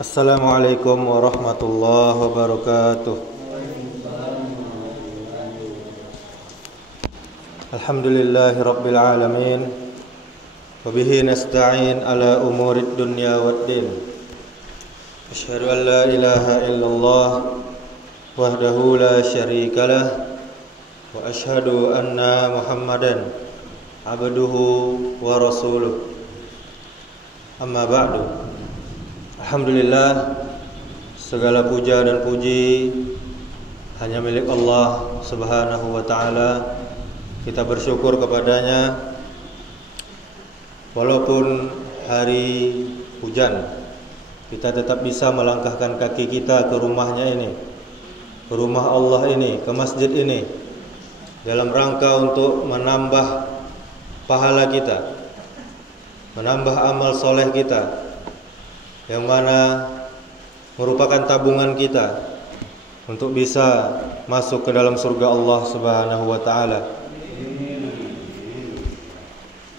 Assalamualaikum warahmatullahi wabarakatuh. Alhamdulillahi rabbil alamin. Wabihi nasta'in ala umurid dunya waddin. Asyhadu an la ilaha illallah wahdahu la syarikalah. Wa asyhadu anna Muhammadan abduhu wa rasuluh. Amma ba'du. Alhamdulillah, segala puja dan puji hanya milik Allah Subhanahu wa ta'ala. Kita bersyukur kepadanya walaupun hari hujan, kita tetap bisa melangkahkan kaki kita ke rumahnya ini, ke rumah Allah ini, ke masjid ini, dalam rangka untuk menambah pahala kita, menambah amal soleh kita, yang mana merupakan tabungan kita untuk bisa masuk ke dalam surga Allah Subhanahu wa ta'ala.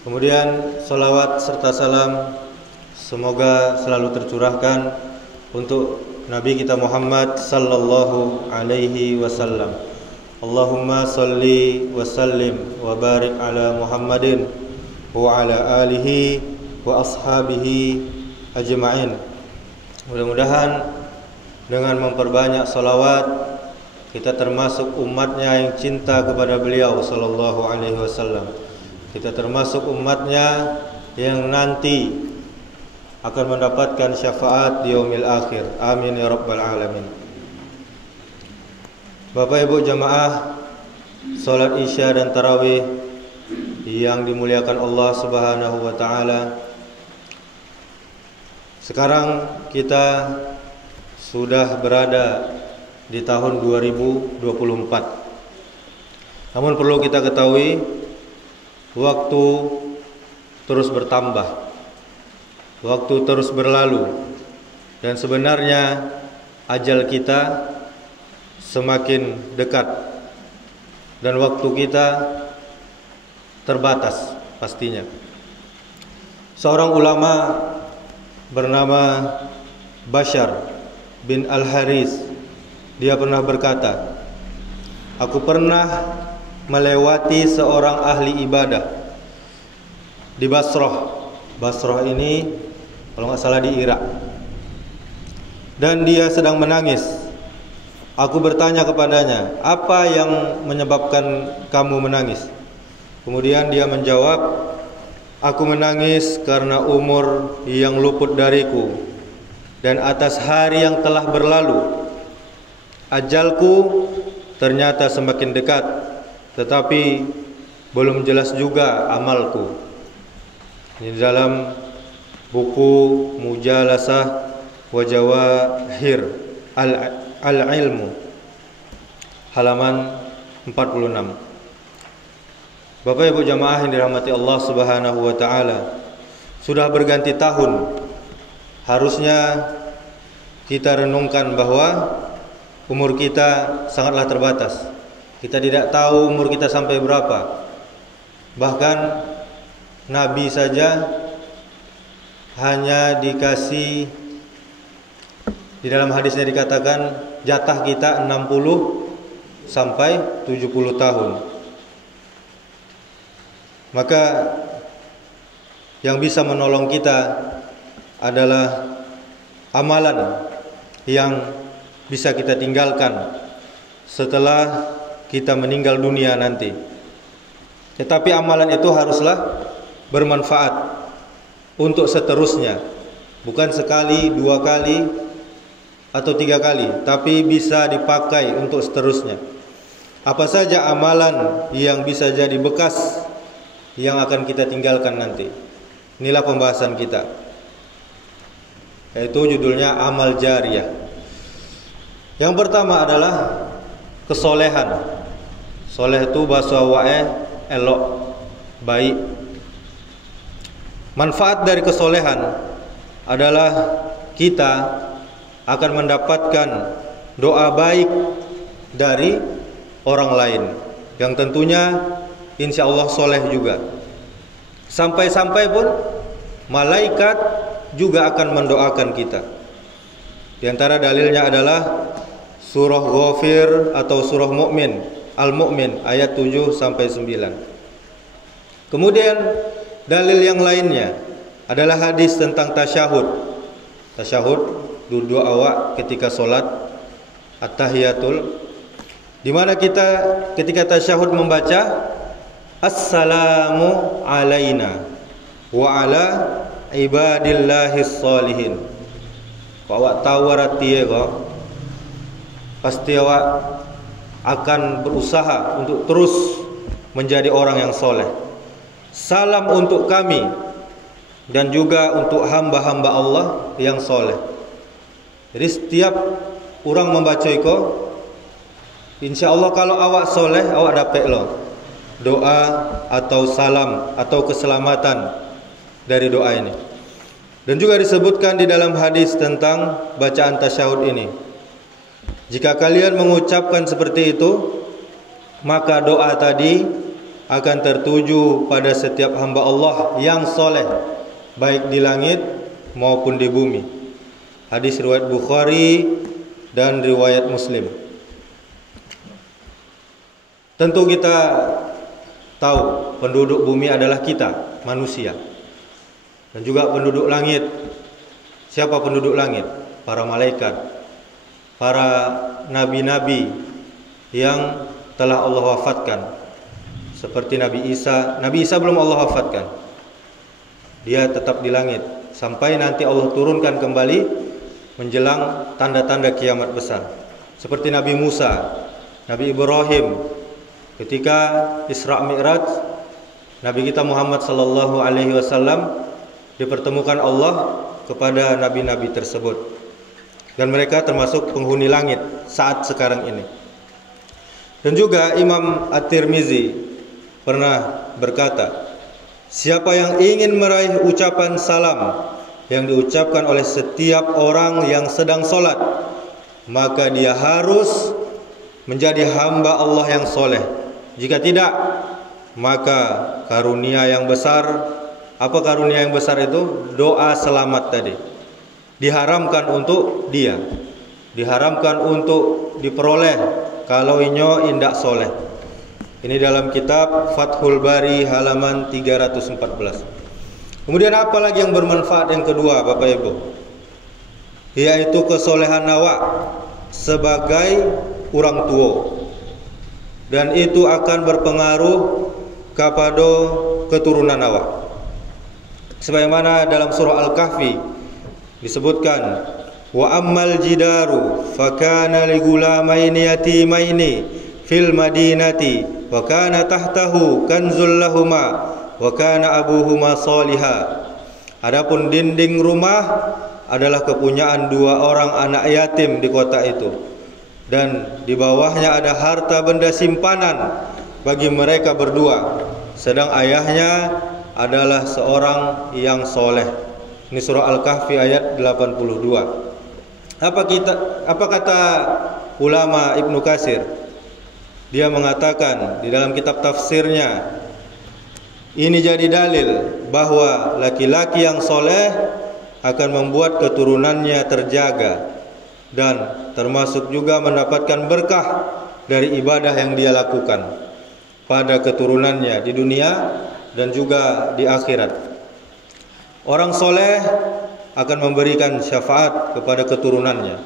Kemudian salawat serta salam semoga selalu tercurahkan untuk Nabi kita Muhammad sallallahu alaihi wasallam. Allahumma salli wa sallim wa barik ala Muhammadin wa ala alihi wa ashabihi ajma'in. Mudah-mudahan dengan memperbanyak salawat kita termasuk umatnya yang cinta kepada beliau sallallahu alaihi wasallam. Kita termasuk umatnya yang nanti akan mendapatkan syafaat di yaumil akhir. Amin ya rabbal alamin. Bapak Ibu jamaah salat Isya dan tarawih yang dimuliakan Allah Subhanahu wa taala. Sekarang kita sudah berada di tahun 2024. Namun perlu kita ketahui, waktu terus bertambah, waktu terus berlalu, dan sebenarnya ajal kita semakin dekat dan waktu kita terbatas pastinya. Seorang ulama bernama Bashar bin Al-Haris, dia pernah berkata, aku pernah melewati seorang ahli ibadah di Basrah. Basrah ini kalau nggak salah di Irak. Dan dia sedang menangis. Aku bertanya kepadanya, apa yang menyebabkan kamu menangis? Kemudian dia menjawab, aku menangis karena umur yang luput dariku dan atas hari yang telah berlalu. Ajalku ternyata semakin dekat, tetapi belum jelas juga amalku. Ini dalam buku Mujalasah wa Jawahir Al-Ilmu halaman 46. Bapak Ibu jamaah yang dirahmati Allah Subhanahu wa taala, sudah berganti tahun. Harusnya kita renungkan bahwa umur kita sangatlah terbatas. Kita tidak tahu umur kita sampai berapa. Bahkan Nabi saja hanya dikasih, di dalam hadisnya dikatakan jatah kita 60 sampai 70 tahun. Maka yang bisa menolong kita adalah amalan yang bisa kita tinggalkan setelah kita meninggal dunia nanti. Tetapi amalan itu haruslah bermanfaat untuk seterusnya, bukan sekali, 2 kali, atau 3 kali, tapi bisa dipakai untuk seterusnya. Apa saja amalan yang bisa jadi bekas yang akan kita tinggalkan nanti? Inilah pembahasan kita, yaitu judulnya amal jariyah. Yang pertama adalah kesolehan. Soleh itu bahasa wae elok, baik. Manfaat dari kesolehan adalah kita akan mendapatkan doa baik dari orang lain yang tentunya insya Allah soleh juga. Sampai-sampai pun malaikat juga akan mendoakan kita. Di antara dalilnya adalah surah Ghafir atau surah Mu'min, Al-Mu'min ayat 7 sampai 9. Kemudian dalil yang lainnya adalah hadis tentang tasyahud. Tasyahud, duduk awak ketika solat, at-tahiyatul, di mana kita ketika tasyahud membaca assalamu alaina wa ala ibadillahis salihin. Kalau awak tahu arti kau, pasti awak akan berusaha untuk terus menjadi orang yang soleh. Salam untuk kami dan juga untuk hamba-hamba Allah yang soleh. Jadi setiap orang membaca itu, insya Allah kalau awak soleh, awak dapat loh doa atau salam atau keselamatan dari doa ini. Dan juga disebutkan di dalam hadis tentang bacaan tasyahud ini, jika kalian mengucapkan seperti itu, maka doa tadi akan tertuju pada setiap hamba Allah yang soleh, baik di langit maupun di bumi. Hadis riwayat Bukhari dan riwayat Muslim. Tentu kita tahu penduduk bumi adalah kita, manusia, dan juga penduduk langit. Siapa penduduk langit? Para malaikat, para nabi-nabi yang telah Allah wafatkan, seperti Nabi Isa. Nabi Isa belum Allah wafatkan, dia tetap di langit sampai nanti Allah turunkan kembali menjelang tanda-tanda kiamat besar. Seperti Nabi Musa, Nabi Ibrahim, ketika Isra Mi'raj, Nabi kita Muhammad sallallahu alaihi wasallam dipertemukan Allah kepada nabi-nabi tersebut, dan mereka termasuk penghuni langit saat sekarang ini. Dan juga Imam At-Tirmizi pernah berkata, siapa yang ingin meraih ucapan salam yang diucapkan oleh setiap orang yang sedang solat, maka dia harus menjadi hamba Allah yang soleh. Jika tidak, maka karunia yang besar, apa karunia yang besar itu? Doa selamat tadi diharamkan untuk dia, diharamkan untuk diperoleh kalau inyo indak soleh. Ini dalam kitab Fathul Bari halaman 314. Kemudian apa lagi yang bermanfaat yang kedua, Bapak Ibu? Yaitu kesolehan awak sebagai orang tua, dan itu akan berpengaruh kepada keturunan awak. Sebagaimana dalam surah Al-Kahfi disebutkan, wa ammal jidaru fakana ligulamaini yatimaini fil madinati wa kana tahtahu kanzul lahuma wa kana abuhuma salihah. Adapun dinding rumah adalah kepunyaan dua orang anak yatim di kota itu, dan di bawahnya ada harta benda simpanan bagi mereka berdua, sedang ayahnya adalah seorang yang soleh. Ini surah Al-Kahfi ayat 82. Apa kata ulama Ibnu Katsir? Dia mengatakan di dalam kitab tafsirnya, ini jadi dalil bahwa laki-laki yang soleh akan membuat keturunannya terjaga, dan termasuk juga mendapatkan berkah dari ibadah yang dia lakukan pada keturunannya di dunia dan juga di akhirat. Orang soleh akan memberikan syafaat kepada keturunannya.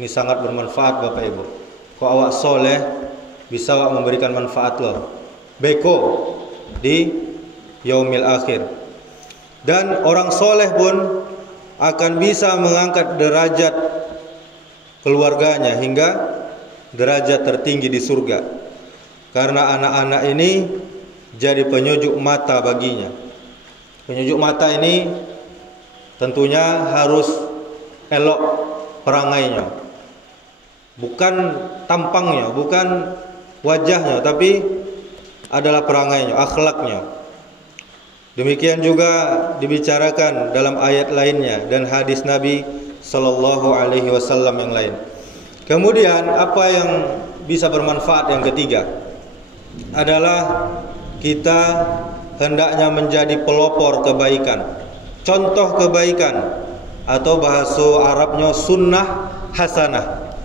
Ini sangat bermanfaat, Bapak Ibu. Kalau awak soleh, bisa awak memberikan manfaat loh, beko di yaumil akhir. Dan orang soleh pun akan bisa mengangkat derajat keluarganya hingga derajat tertinggi di surga, karena anak-anak ini jadi penyujuk mata baginya. Penyujuk mata ini tentunya harus elok perangainya, bukan tampangnya, bukan wajahnya, tapi adalah perangainya, akhlaknya. Demikian juga dibicarakan dalam ayat lainnya dan hadis Nabi sallallahu alaihi wasallam yang lain. Kemudian apa yang bisa bermanfaat yang ketiga adalah kita hendaknya menjadi pelopor kebaikan, contoh kebaikan atau bahasa Arabnya sunnah hasanah.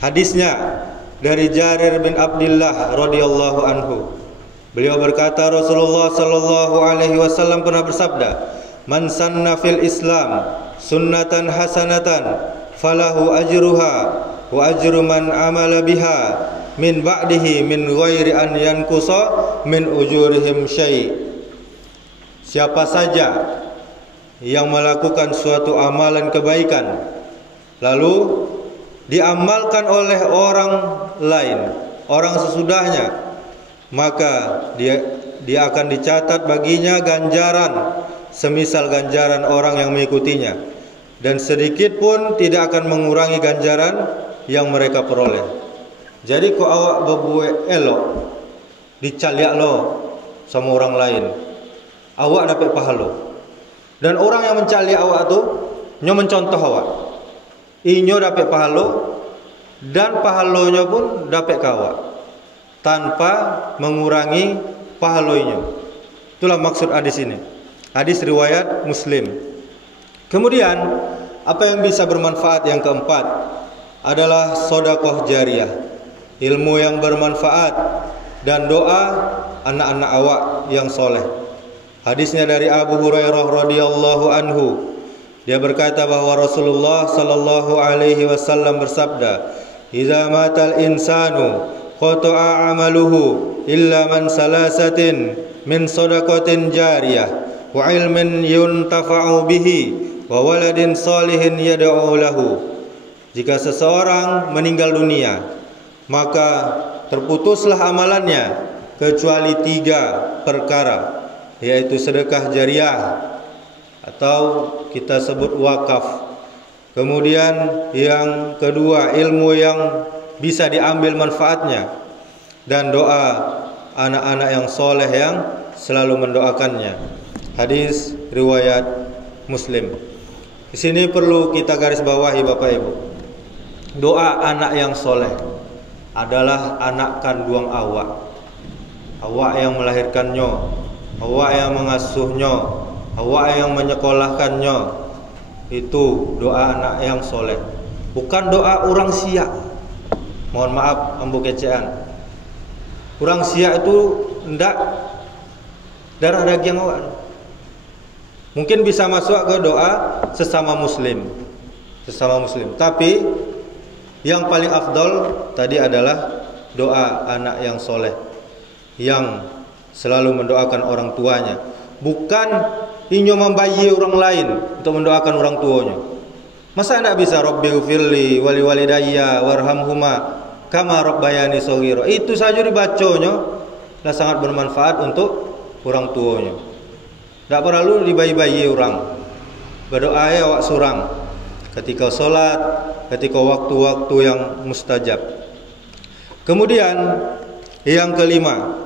Hadisnya dari Jarir bin Abdullah radhiyallahu anhu. Beliau berkata, Rasulullah sallallahu alaihi wasallam pernah bersabda, "Man sanna fil Islam sunnatan hasanatan falahu ajruha wa ajru man amala biha min ba'dihi min ghairi an yanqusa min ujurihim syai'." Siapa saja yang melakukan suatu amalan kebaikan lalu diamalkan oleh orang lain, orang sesudahnya, maka dia akan dicatat baginya ganjaran semisal ganjaran orang yang mengikutinya, dan sedikit pun tidak akan mengurangi ganjaran yang mereka peroleh. Jadi kau awak berbuat elok dicaliak lo sama orang lain, awak dapat pahala. Dan orang yang mencaliak awak tu nyo mencontoh awak, inyo dapat pahala dan pahalanya pun dapat kawak tanpa mengurangi pahalanya. Itulah maksud hadis ini. Hadis riwayat Muslim. Kemudian apa yang bisa bermanfaat yang keempat adalah sedekah jariyah, ilmu yang bermanfaat dan doa anak-anak awak yang soleh. Hadisnya dari Abu Hurairah radhiyallahu anhu. Dia berkata bahwa Rasulullah sallallahu alaihi wasallam bersabda, "Idza matal insanu qata'a 'amaluhu illa man salasatin min shadaqatin jariyah wa 'ilmin yuntafa'u bihi wa waladin salihin yad'u lahu." Jika seseorang meninggal dunia, maka terputuslah amalannya kecuali 3 perkara, yaitu sedekah jariyah atau kita sebut wakaf. Kemudian yang kedua, ilmu yang bisa diambil manfaatnya, dan doa anak-anak yang soleh yang selalu mendoakannya. Hadis riwayat Muslim. Di sini perlu kita garis bawahi Bapak Ibu. Doa anak yang soleh adalah anak kandung awak, awak yang melahirkannya, awak yang mengasuhnya, awak yang menyekolahkannya. Itu doa anak yang soleh, bukan doa orang siak. Mohon maaf ambu kecean. Orang siak itu ndak darah daging awak. Mungkin bisa masuk ke doa sesama muslim, tapi yang paling afdol tadi adalah doa anak yang soleh, yang selalu mendoakan orang tuanya, bukan inyo membayi orang lain untuk mendoakan orang tuanya. Masa tidak bisa Rabbighfirli wali walidayya warhamhuma kama rabbayani shaghira. Itu saja dibacanya lah sangat bermanfaat untuk orang tuanya. Tak perlu dibayi-bayi orang. Berdoa ya awak surang ketika solat, ketika waktu-waktu yang mustajab. Kemudian yang kelima,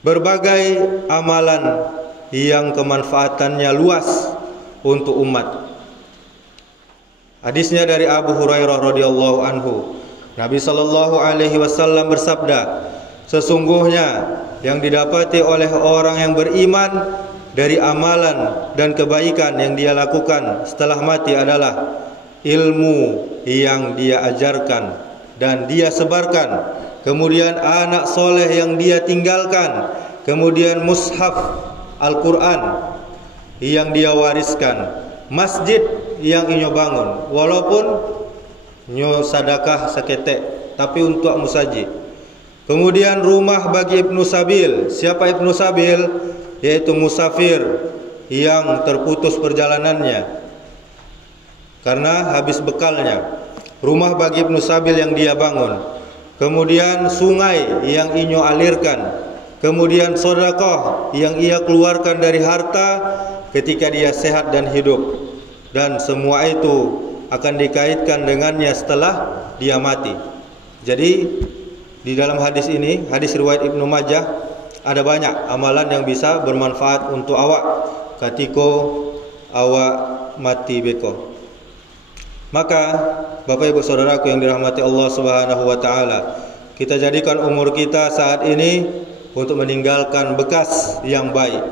berbagai amalan yang kemanfaatannya luas untuk umat. Hadisnya dari Abu Hurairah radhiyallahu anhu. Nabi sallallahu alaihi wasallam bersabda, "Sesungguhnya yang didapati oleh orang yang beriman dari amalan dan kebaikan yang dia lakukan setelah mati adalah ilmu yang dia ajarkan dan dia sebarkan, kemudian anak soleh yang dia tinggalkan, kemudian mushaf Al-Quran yang dia wariskan, masjid yang inyo bangun, walaupun nyo sadakah seketek tapi untuk musajid. Kemudian rumah bagi Ibnu Sabil. Siapa Ibnu Sabil? Yaitu musafir yang terputus perjalanannya karena habis bekalnya. Rumah bagi Ibnu Sabil yang dia bangun. Kemudian sungai yang inyo alirkan. Kemudian sedekah yang ia keluarkan dari harta ketika dia sehat dan hidup. Dan semua itu akan dikaitkan dengannya setelah dia mati. Jadi di dalam hadis ini, hadis riwayat Ibnu Majah, ada banyak amalan yang bisa bermanfaat untuk awak ketika awak mati beko. Maka Bapak Ibu Saudaraku yang dirahmati Allah Subhanahu wa taala, kita jadikan umur kita saat ini untuk meninggalkan bekas yang baik.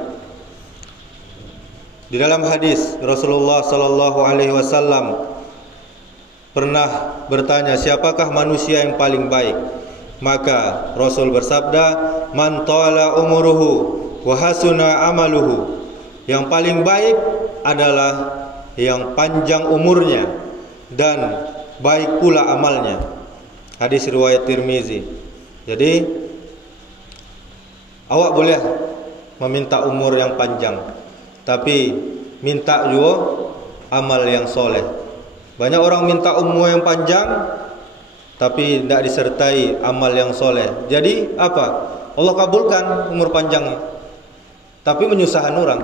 Di dalam hadis Rasulullah sallallahu alaihi wasallam pernah bertanya, siapakah manusia yang paling baik? Maka Rasul bersabda, man tala umuruhu wa hasuna amaluhu. Yang paling baik adalah yang panjang umurnya dan baik pula amalnya. Hadis riwayat Tirmizi. Jadi awak boleh meminta umur yang panjang, tapi minta juga amal yang soleh. Banyak orang minta umur yang panjang, tapi tidak disertai amal yang soleh. Jadi apa? Allah kabulkan umur panjangnya, tapi menyusahkan orang.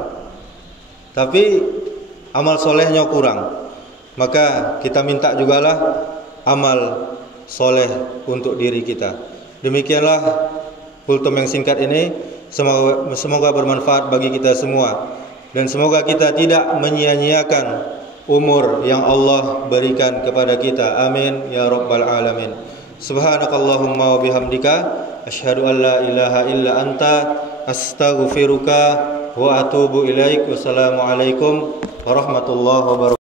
Tapi amal solehnya kurang. Maka kita minta jugalah amal soleh untuk diri kita. Demikianlah kultum yang singkat ini. Semoga bermanfaat bagi kita semua, dan semoga kita tidak menyia-nyiakan umur yang Allah berikan kepada kita. Amin ya rabbal alamin. Subhanakallahumma wa bihamdika asyhadu an la ilaha illa anta astaghfiruka wa atubu ilaik. Wassalamualaikum warahmatullahi wabarakatuh.